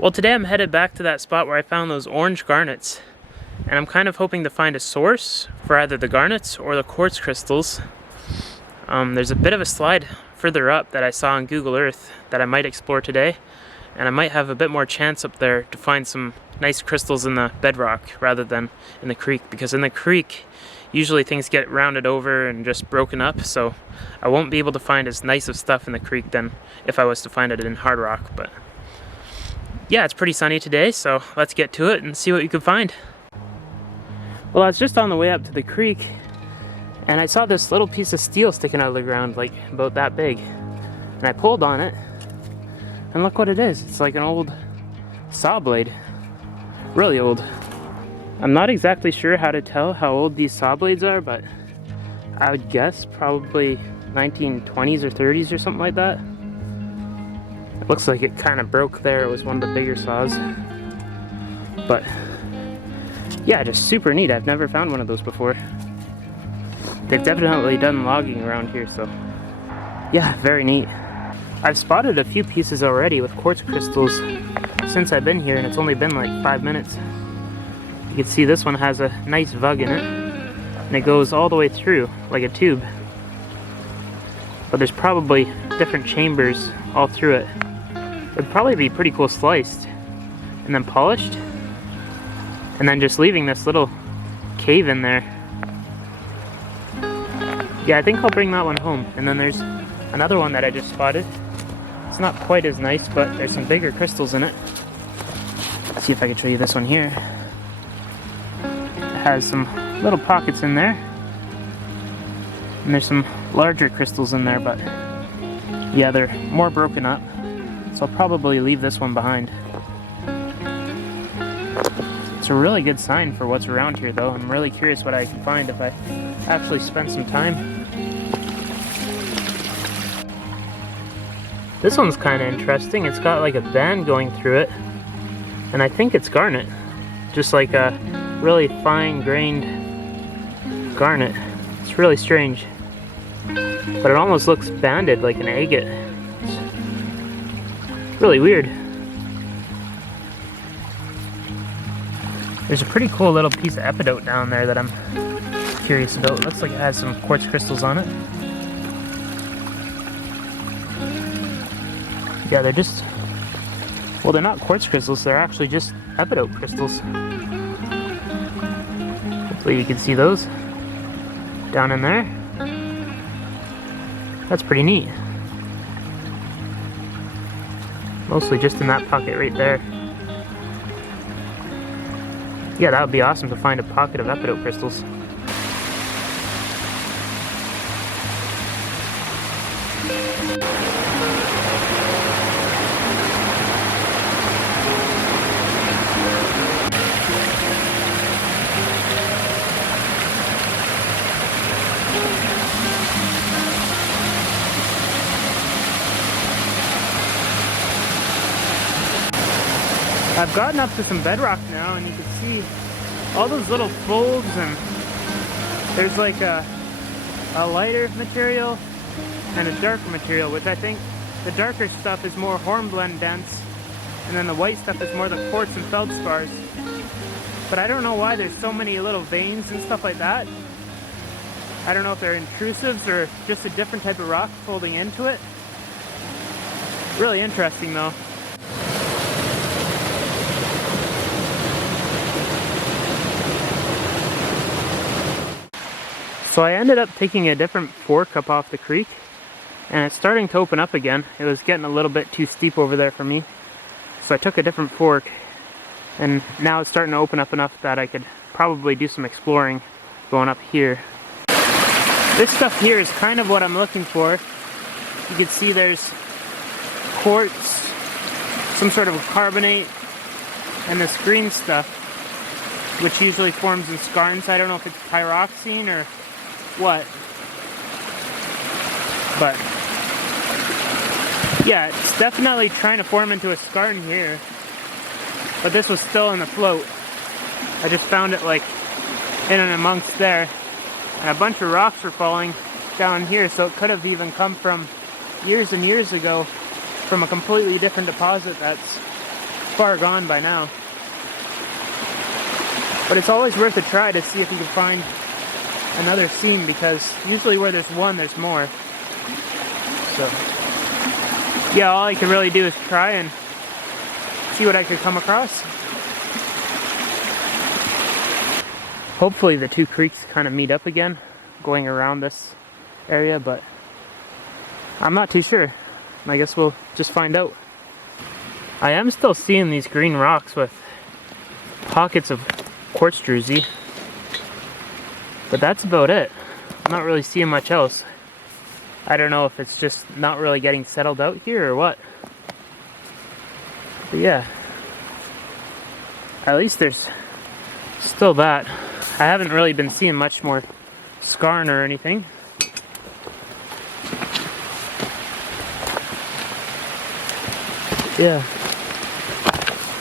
Well, today I'm headed back to that spot where I found those orange garnets, and I'm kind of hoping to find a source for either the garnets or the quartz crystals. There's a bit of a slide further up that I saw on Google Earth that I might explore today, and I might have a bit more chance up there to find some nice crystals in the bedrock rather than in the creek, because in the creek usually things get rounded over and just broken up, so I won't be able to find as nice of stuff in the creek than if I was to find it in hard rock. But yeah, it's pretty sunny today, so let's get to it and see what we can find. Well, I was just on the way up to the creek and I saw this little piece of steel sticking out of the ground, like about that big, and I pulled on it and look what it is. It's like an old saw blade, really old. I'm not exactly sure how to tell how old these saw blades are, but I would guess probably 1920s or 30s or something like that. It looks like it kind of broke there. It was one of the bigger saws. But yeah, just super neat. I've never found one of those before. They've definitely done logging around here, so yeah, very neat. I've spotted a few pieces already with quartz crystals since I've been here, and it's only been like 5 minutes. You can see this one has a nice vug in it, and it goes all the way through like a tube. But there's probably different chambers all through it. It'd probably be pretty cool sliced and then polished, and then just leaving this little cave in there. Yeah, I think I'll bring that one home. And then there's another one that I just spotted. It's not quite as nice, but there's some bigger crystals in it. Let's see if I can show you this one here. It has some little pockets in there, and there's some larger crystals in there, but yeah, they're more broken up, so I'll probably leave this one behind. It's a really good sign for what's around here, though. I'm really curious what I can find if I actually spend some time. This one's kind of interesting. It's got like a band going through it, and I think it's garnet, just like a really fine-grained garnet. It's really strange, but it almost looks banded like an agate. It's really weird. There's a pretty cool little piece of epidote down there that I'm curious about. It looks like it has some quartz crystals on it. Yeah, they're just, well, they're not quartz crystals, they're actually just epidote crystals. Hopefully you can see those down in there. That's pretty neat. Mostly just in that pocket right there. Yeah, that would be awesome to find a pocket of epidote crystals. I've gotten up to some bedrock now, and you can see all those little folds, and there's like a lighter material and a darker material, which I think the darker stuff is more hornblende dense, and then the white stuff is more the quartz and feldspars. But I don't know why there's so many little veins and stuff like that. I don't know if they're intrusives or just a different type of rock folding into it. Really interesting though. So I ended up taking a different fork up off the creek, and it's starting to open up again. It was getting a little bit too steep over there for me, so I took a different fork, and now it's starting to open up enough that I could probably do some exploring going up here. This stuff here is kind of what I'm looking for. You can see there's quartz, some sort of a carbonate, and this green stuff, which usually forms in skarns. I don't know if it's pyroxene or what, but yeah, it's definitely trying to form into a skarn here, but this was still in the float. I just found it like in and amongst there, and a bunch of rocks were falling down here, so it could have even come from years and years ago from a completely different deposit that's far gone by now. But it's always worth a try to see if you can find another seam, because usually where there's one, there's more. So, yeah, all I can really do is try and see what I could come across. Hopefully the two creeks kind of meet up again, going around this area, but I'm not too sure. I guess we'll just find out. I am still seeing these green rocks with pockets of quartz druzy, but that's about it. I'm not really seeing much else. I don't know if it's just not really getting settled out here or what. But yeah, at least there's still that. I haven't really been seeing much more skarn or anything. Yeah,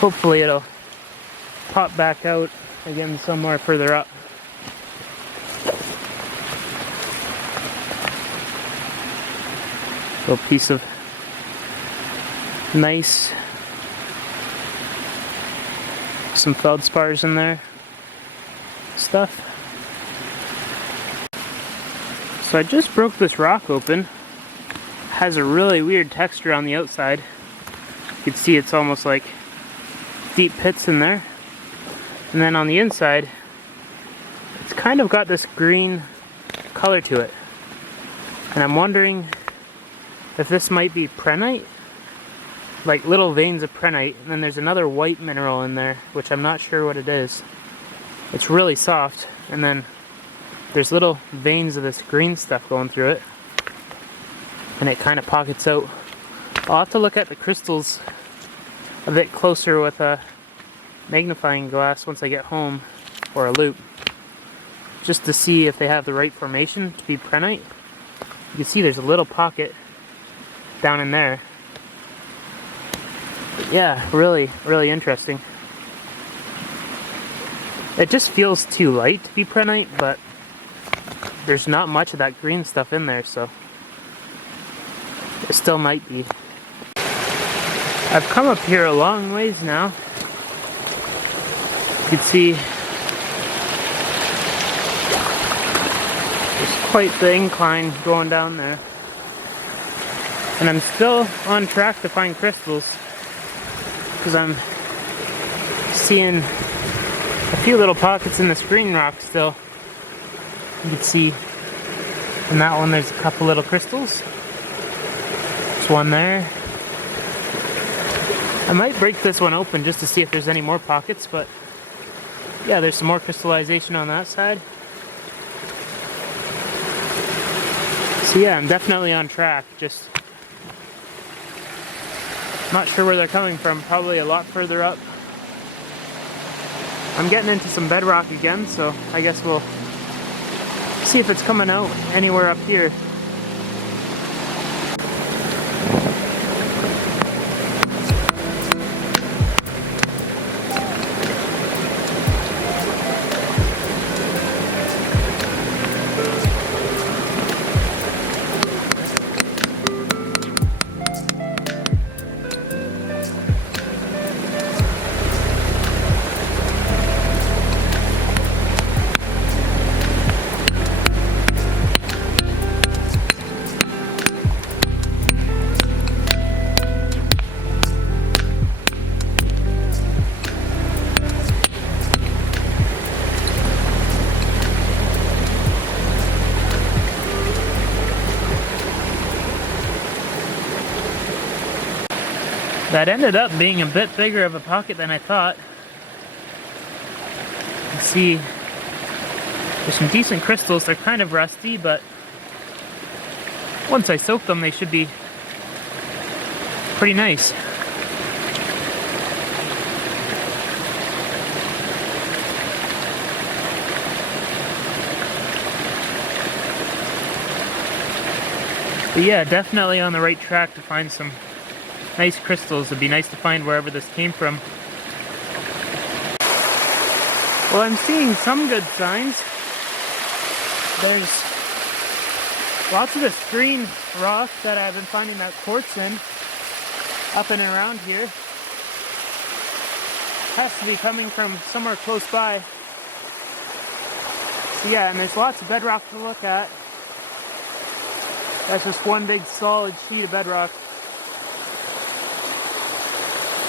hopefully it'll pop back out again somewhere further up. Little piece of nice, some feldspars in there, stuff. So I just broke this rock open. It has a really weird texture on the outside. You can see it's almost like deep pits in there. And then on the inside, it's kind of got this green color to it. And I'm wondering if this might be prehnite, like little veins of prehnite. And then there's another white mineral in there, which I'm not sure what it is. It's really soft, and then there's little veins of this green stuff going through it, and it kind of pockets out. I'll have to look at the crystals a bit closer with a magnifying glass once I get home, or a loupe, just to see if they have the right formation to be prehnite. You can see there's a little pocket down in there. But yeah, really, really interesting. It just feels too light to be prehnite, but there's not much of that green stuff in there, so it still might be. I've come up here a long ways now. You can see there's quite the incline going down there. And I'm still on track to find crystals, because I'm seeing a few little pockets in this green rock still. You can see in that one there's a couple little crystals. There's one there. I might break this one open just to see if there's any more pockets, but yeah, there's some more crystallization on that side. So yeah, I'm definitely on track, just not sure where they're coming from, probably a lot further up. I'm getting into some bedrock again, so I guess we'll see if it's coming out anywhere up here. That ended up being a bit bigger of a pocket than I thought. You can see there's some decent crystals. They're kind of rusty, but once I soak them, they should be pretty nice. But yeah, definitely on the right track to find some nice crystals. It'd be nice to find wherever this came from. Well, I'm seeing some good signs. There's lots of this green rock that I've been finding that quartz in, up and around here. Has to be coming from somewhere close by. So yeah, and there's lots of bedrock to look at. That's just one big solid sheet of bedrock.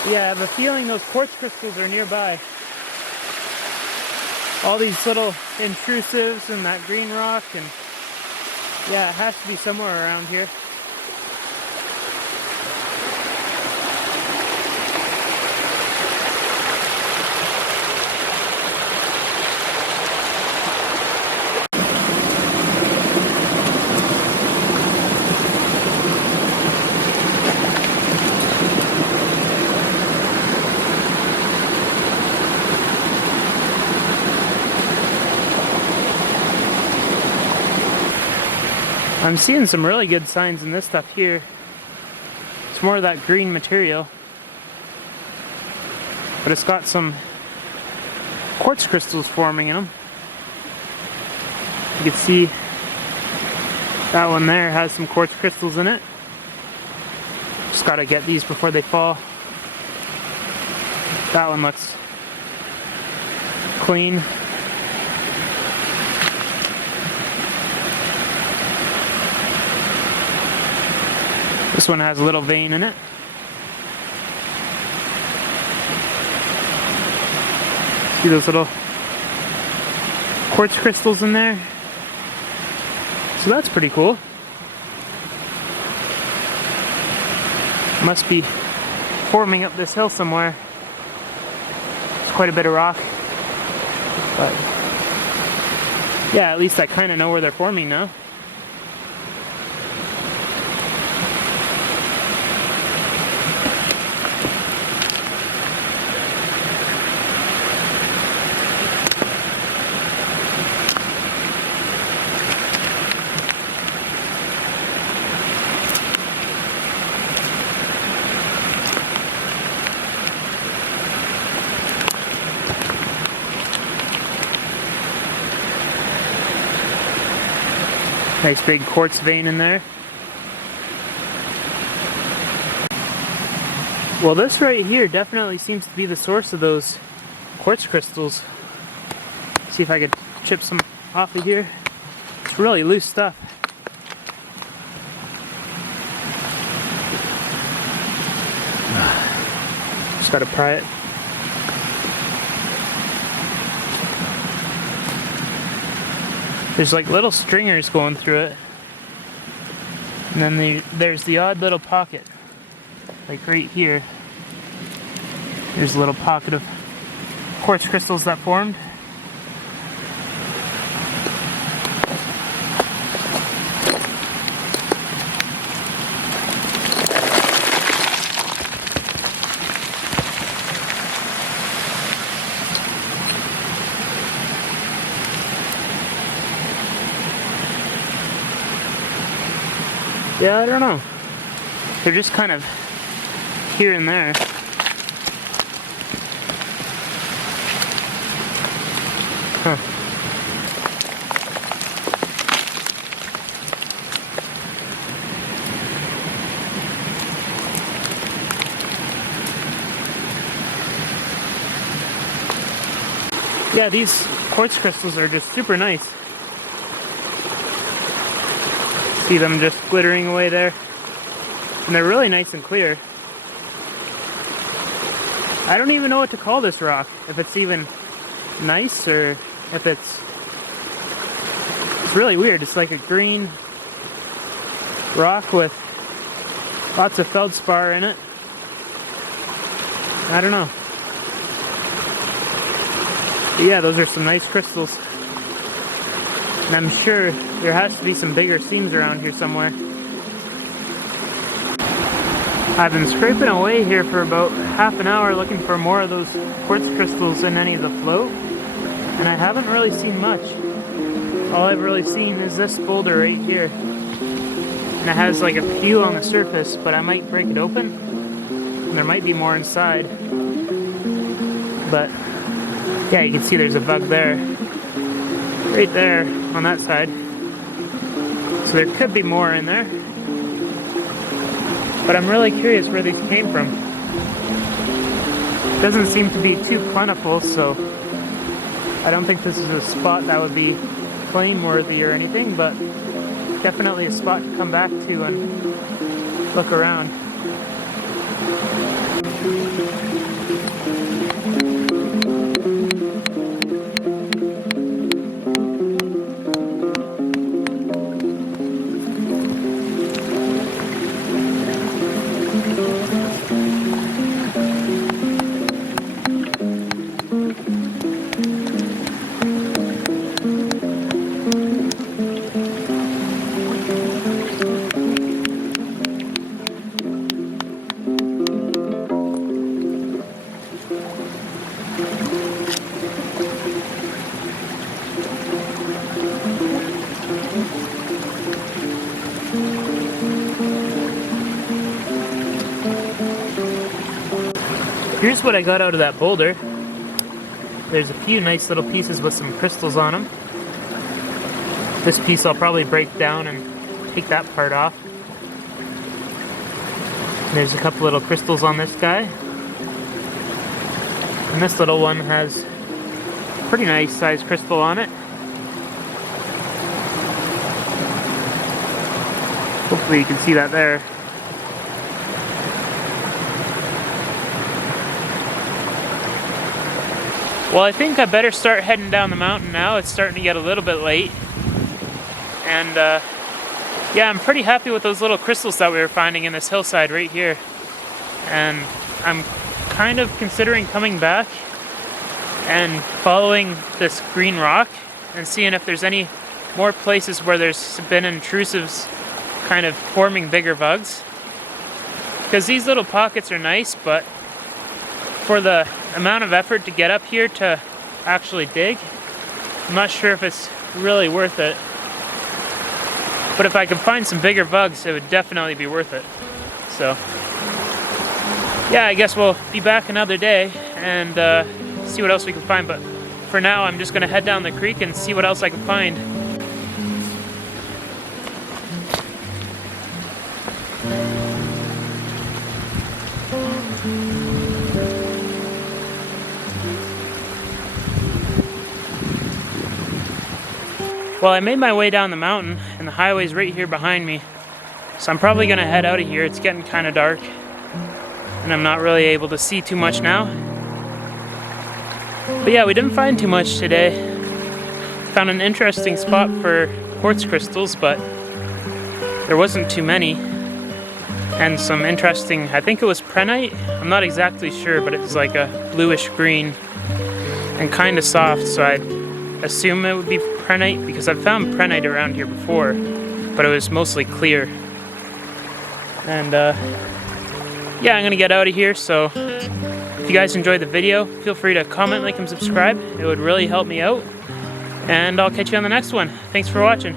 Yeah, I have a feeling those quartz crystals are nearby. All these little intrusives and that green rock, and yeah, it has to be somewhere around here. I'm seeing some really good signs in this stuff here. It's more of that green material, but it's got some quartz crystals forming in them. You can see that one there has some quartz crystals in it. Just gotta get these before they fall. That one looks clean. This one has a little vein in it. See those little quartz crystals in there? So that's pretty cool. Must be forming up this hill somewhere. There's quite a bit of rock. But yeah, at least I kind of know where they're forming now. Nice big quartz vein in there. Well, this right here definitely seems to be the source of those quartz crystals. See if I could chip some off of here. It's really loose stuff. Just gotta pry it. There's like little stringers going through it. And then there's the odd little pocket. Like right here. There's a little pocket of quartz crystals that formed. Yeah, I don't know. They're just kind of here and there. Huh. Yeah, these quartz crystals are just super nice. See them just glittering away there. And they're really nice and clear. I don't even know what to call this rock. If it's even nice or if it's really weird. It's like a green rock with lots of feldspar in it. I don't know. But yeah, those are some nice crystals. And I'm sure there has to be some bigger seams around here somewhere. I've been scraping away here for about half an hour looking for more of those quartz crystals in any of the float, and I haven't really seen much. All I've really seen is this boulder right here. And it has like a few on the surface, but I might break it open, and there might be more inside. But yeah, you can see there's a bug there. Right there on that side. So there could be more in there. But I'm really curious where these came from. Doesn't seem to be too plentiful, so I don't think this is a spot that would be claim worthy or anything, but definitely a spot to come back to and look around. Here's what I got out of that boulder. There's a few nice little pieces with some crystals on them. This piece I'll probably break down and take that part off. There's a couple little crystals on this guy. And this little one has a pretty nice sized crystal on it. Hopefully you can see that there. Well, I think I better start heading down the mountain now. It's starting to get a little bit late. And yeah, I'm pretty happy with those little crystals that we were finding in this hillside right here. And I'm kind of considering coming back and following this green rock and seeing if there's any more places where there's been intrusives kind of forming bigger bugs. Because these little pockets are nice, but for the amount of effort to get up here to actually dig, I'm not sure if it's really worth it. But if I could find some bigger bugs, it would definitely be worth it. So yeah, I guess we'll be back another day and see what else we can find. But for now, I'm just gonna head down the creek and see what else I can find. Well, I made my way down the mountain, and the highway's right here behind me. So I'm probably gonna head out of here. It's getting kind of dark, and I'm not really able to see too much now. But yeah, we didn't find too much today. Found an interesting spot for quartz crystals, but there wasn't too many. And some interesting, I think it was prehnite? I'm not exactly sure, but it was like a bluish green and kind of soft, so I'd assume it would be prehnite because I've found prehnite around here before, but it was mostly clear. And yeah, I'm gonna get out of here, so if you guys enjoyed the video, feel free to comment, like, and subscribe. It would really help me out, and I'll catch you on the next one. Thanks for watching.